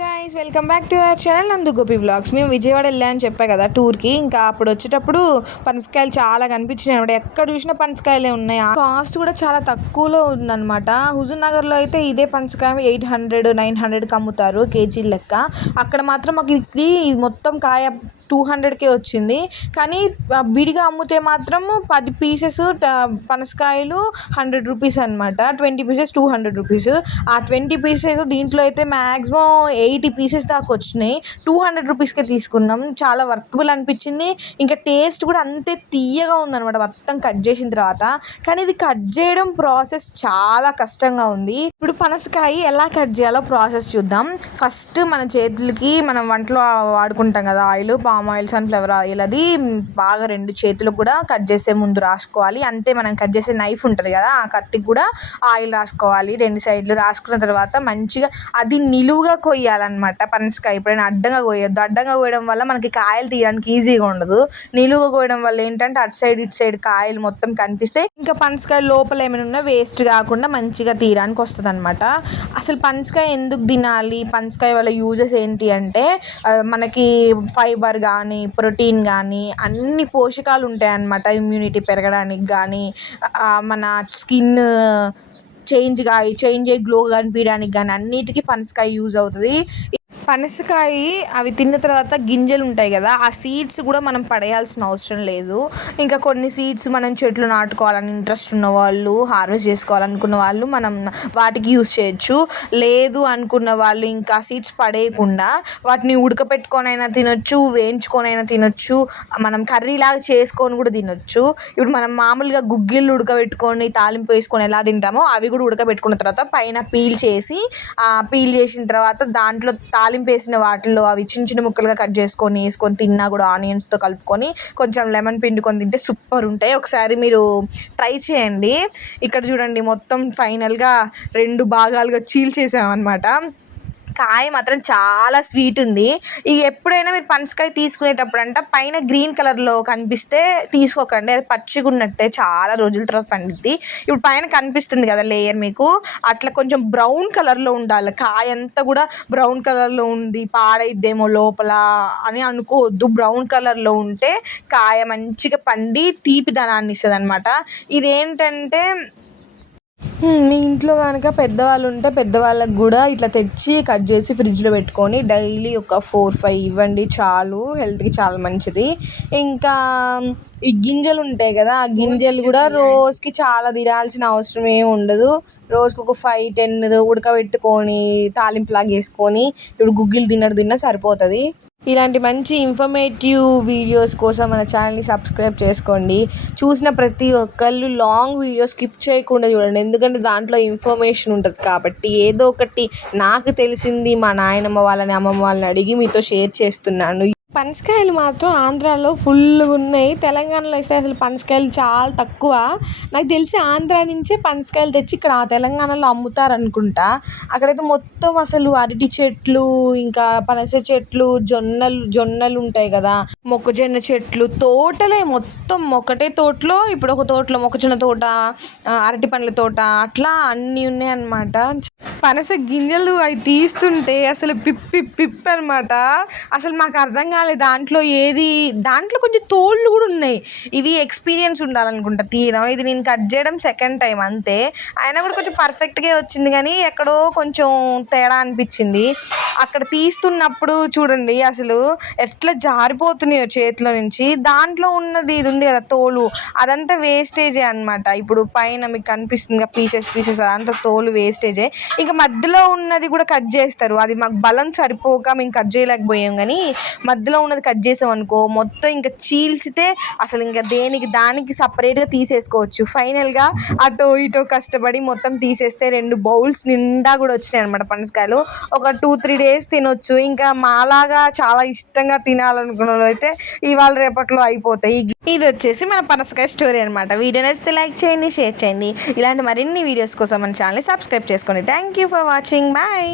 Guys welcome back to our channel నందు Gopi vlogs. మేము విజయవాడ వెళ్ళామని చెప్పా కదా టూర్కి. ఇంకా అప్పుడు వచ్చేటప్పుడు పనసకాయలు చాలా కనిపించినాయి అనమాట. ఎక్కడ చూసినా పనసకాయలే ఉన్నాయి. కాస్ట్ కూడా చాలా తక్కువలో ఉందన్నమాట. హుజూర్ నగర్లో అయితే ఇదే పనసకాయ 800 900కి అమ్ముతారు కేజీ లెక్క. అక్కడ మాత్రం మాకు ఇది మొత్తం కాయ 200కే వచ్చింది. కానీ విడిగా అమ్మితే మాత్రం 10 పీసెస్ పనసకాయలు 100 రూపీస్ అనమాట. 20 పీసెస్ 200 రూపీస్. ఆ 20 పీసెస్ దీంట్లో అయితే మ్యాక్సిమం 80 పీసెస్ దాకా వచ్చినాయి. 200 రూపీస్కే తీసుకున్నాం. చాలా వర్తబుల్ అనిపించింది. ఇంకా టేస్ట్ కూడా అంతే తీయగా ఉందన్నమాట మొత్తం కట్ చేసిన తర్వాత. కానీ ఇది కట్ చేయడం ప్రాసెస్ చాలా కష్టంగా ఉంది. ఇప్పుడు పనసకాయ ఎలా కట్ చేయాలో ప్రాసెస్ చూద్దాం. ఫస్ట్ మన చేతులకి మనం వంటలో వాడుకుంటాం కదా oil, palm oil, sunflower oil, అది బాగా 2 చేతులు కూడా కట్ చేసే ముందు రాసుకోవాలి. అంతే మనం కట్ చేసే నైఫ్ ఉంటుంది కదా ఆ కత్తికి కూడా ఆయిల్ రాసుకోవాలి. 2 సైడ్లు రాసుకున్న తర్వాత మంచిగా అది నిలువుగా కొయ్యాలన్నమాట పనసకాయ. ఎప్పుడైనా అడ్డంగా కొయ్యొద్దు. అడ్డంగా కోయడం వల్ల మనకి కాయలు తీయడానికి ఈజీగా ఉండదు. నిలువుగా కోయడం వల్ల ఏంటంటే అటు సైడ్ ఇటు సైడ్ కాయలు మొత్తం కనిపిస్తాయి. ఇంకా పనసకాయ లోపల ఏమైనా ఉన్నా వేస్ట్ కాకుండా మంచిగా తీయడానికి వస్తుంది అనమాట. అసలు పనసకాయ ఎందుకు తినాలి, పనసకాయ వల్ల యూజెస్ ఏంటి అంటే మనకి ఫైబర్ కానీ ప్రోటీన్ కానీ అన్ని పోషకాలు ఉంటాయి అన్నమాట. ఇమ్యూనిటీ పెరగడానికి కానీ మన స్కిన్ చేంజ్ అయ్యి గ్లో కనిపించడానికి కానీ అన్నిటికీ పనసకాయ యూజ్ అవుతుంది. పనసకాయ అవి తిన్న తర్వాత గింజలు ఉంటాయి కదా ఆ సీడ్స్ కూడా మనం పడేయాల్సిన అవసరం లేదు. ఇంకా కొన్ని సీడ్స్ మనం చెట్లు నాటుకోవాలని ఇంట్రెస్ట్ ఉన్న వాళ్ళు, హార్వెస్ట్ చేసుకోవాలనుకున్న వాళ్ళు మనం వాటికి యూజ్ చేయొచ్చు. లేదు అనుకున్న వాళ్ళు ఇంకా సీడ్స్ పడేయకుండా వాటిని ఉడకపెట్టుకొనైనా తినొచ్చు, వేయించుకొనైనా తినొచ్చు, మనం కర్రీలాగా చేసుకొని కూడా తినొచ్చు. ఇప్పుడు మనం మామూలుగా గుగ్గిళ్ళు ఉడకబెట్టుకొని తాలింపు వేసుకొని ఎలా తింటామో అవి కూడా ఉడకబెట్టుకున్న తర్వాత పైన పీల్ చేసిన తర్వాత దాంట్లో తాలింపు వేసిన వాటిల్లో అవి చిన్న చిన్న ముక్కలుగా కట్ చేసుకొని వేసుకొని తిన్నా కూడా ఆనియన్స్తో కలుపుకొని కొంచెం లెమన్ పిండుకొని తింటే సూపర్ ఉంటాయి. ఒకసారి మీరు ట్రై చేయండి. ఇక్కడ చూడండి మొత్తం ఫైనల్గా 2 భాగాలుగా చీల్చేసామన్నమాట. కాయ మాత్రం చాలా స్వీట్ ఉంది. ఇక ఎప్పుడైనా మీరు పనసకాయ తీసుకునేటప్పుడు పైన గ్రీన్ కలర్లో కనిపిస్తే తీసుకోకండి, అది పచ్చిగా ఉన్నట్టే చాలా రోజుల తర్వాత పండుద్ది. ఇప్పుడు పైన కనిపిస్తుంది కదా లేయర్ మీకు, అట్లా కొంచెం బ్రౌన్ కలర్లో ఉండాలి. కాయ అంతా కూడా బ్రౌన్ కలర్లో ఉంది పాడైద్దేమో లోపల అని అనుకోవద్దు. బ్రౌన్ కలర్లో ఉంటే కాయ మంచిగా పండి తీపిదనాన్ని ఇస్తుంది అనమాట. ఇదేంటంటే మీ ఇంట్లో కనుక పెద్దవాళ్ళు ఉంటే పెద్దవాళ్ళకి కూడా ఇట్లా తెచ్చి కట్ చేసి ఫ్రిడ్జ్లో పెట్టుకొని డైలీ ఒక 4-5 ఇవ్వండి చాలు, హెల్త్కి చాలా మంచిది. ఇంకా ఈ గింజలు ఉంటాయి కదా ఆ గింజలు కూడా రోజుకి చాలా తినాల్సిన అవసరం ఏమి ఉండదు. రోజుకి ఒక 5-10 ఉడకబెట్టుకొని తాలింపులాగా వేసుకొని ఇప్పుడు గుగ్గిలు తిన్నా సరిపోతుంది. ఇలాంటి మంచి ఇన్ఫర్మేటివ్ వీడియోస్ కోసం మన ఛానల్ని సబ్స్క్రైబ్ చేసుకోండి. చూసిన ప్రతి ఒక్కళ్ళు లాంగ్ వీడియో స్కిప్ చేయకుండా చూడండి, ఎందుకంటే దాంట్లో ఇన్ఫర్మేషన్ ఉంటుంది కాబట్టి. ఏదో ఒకటి నాకు తెలిసింది మా నాయనమ్మ వాళ్ళని అమ్మమ్మ వాళ్ళని అడిగి మీతో షేర్ చేస్తున్నాను. పనసకాయలు మాత్రం ఆంధ్రాలో ఫుల్గా ఉన్నాయి. తెలంగాణలో అయితే అసలు పనసకాయలు చాలా తక్కువ. నాకు తెలిసి ఆంధ్రా నుంచే పనసకాయలు తెచ్చి ఇక్కడ తెలంగాణలో అమ్ముతారు అనుకుంటా. అక్కడైతే మొత్తం అసలు అరటి చెట్లు, ఇంకా పనస చెట్లు, జొన్నలు ఉంటాయి కదా, మొక్కజొన్న చెట్లు, తోటలే మొత్తం. ఒకటే తోటలో ఇప్పుడు ఒక తోటలో మొక్కజొన్న తోట, అరటి పండ్ల తోట, అట్లా అన్నీ ఉన్నాయి అన్నమాట. పనస గింజలు అవి తీస్తుంటే అసలు పిప్పి అనమాట. అసలు మాకు అర్థం కాలేదు దాంట్లో కొంచెం తోళ్ళు కూడా ఉన్నాయి. ఇవి ఎక్స్పీరియన్స్ ఉండాలనుకుంటా తీయడం. ఇది నేను కట్ చేయడం సెకండ్ టైం అంతే. అయినా కూడా కొంచెం పర్ఫెక్ట్గా వచ్చింది కానీ ఎక్కడో కొంచెం తేడా అనిపించింది. అక్కడ తీస్తున్నప్పుడు చూడండి అసలు ఎట్లా జారిపోతున్నాయో చేతిలో నుంచి. దాంట్లో ఉన్నది ఇది ఉంది కదా తోలు, అదంతా వేస్టేజే అనమాట. ఇప్పుడు పైన మీకు కనిపిస్తుంది పీసెస్ అదంతా తోలు వేస్టేజే. ఇంకా మధ్యలో ఉన్నది కూడా కట్ చేస్తారు. అది మాకు బలం సరిపోక మేము కట్ చేయలేకపోయాం. కానీ మధ్యలో ఉన్నది కట్ చేసాం అనుకో మొత్తం ఇంకా చీల్చితే అసలు ఇంకా దానికి సపరేట్గా తీసేసుకోవచ్చు. ఫైనల్గా అటో ఇటో కష్టపడి మొత్తం తీసేస్తే 2 బౌల్స్ నిండా కూడా వచ్చినాయి అనమాట పనసకాయలు. ఒక 2-3 డేస్ తినొచ్చు. ఇంకా మాలాగా చాలా ఇష్టంగా తినాలనుకున్న వాళ్ళు అయితే ఇవాళ రేపట్లో అయిపోతాయి. ఇది వచ్చేసి మన పనసకాయ స్టోరీ అనమాట. వీడియో నచ్చితే లైక్ చేయండి, షేర్ చేయండి. ఇలాంటి మరిన్ని వీడియోస్ కోసం మన ఛానల్ని సబ్స్క్రైబ్ చేసుకోండి. Thank you for watching. Bye.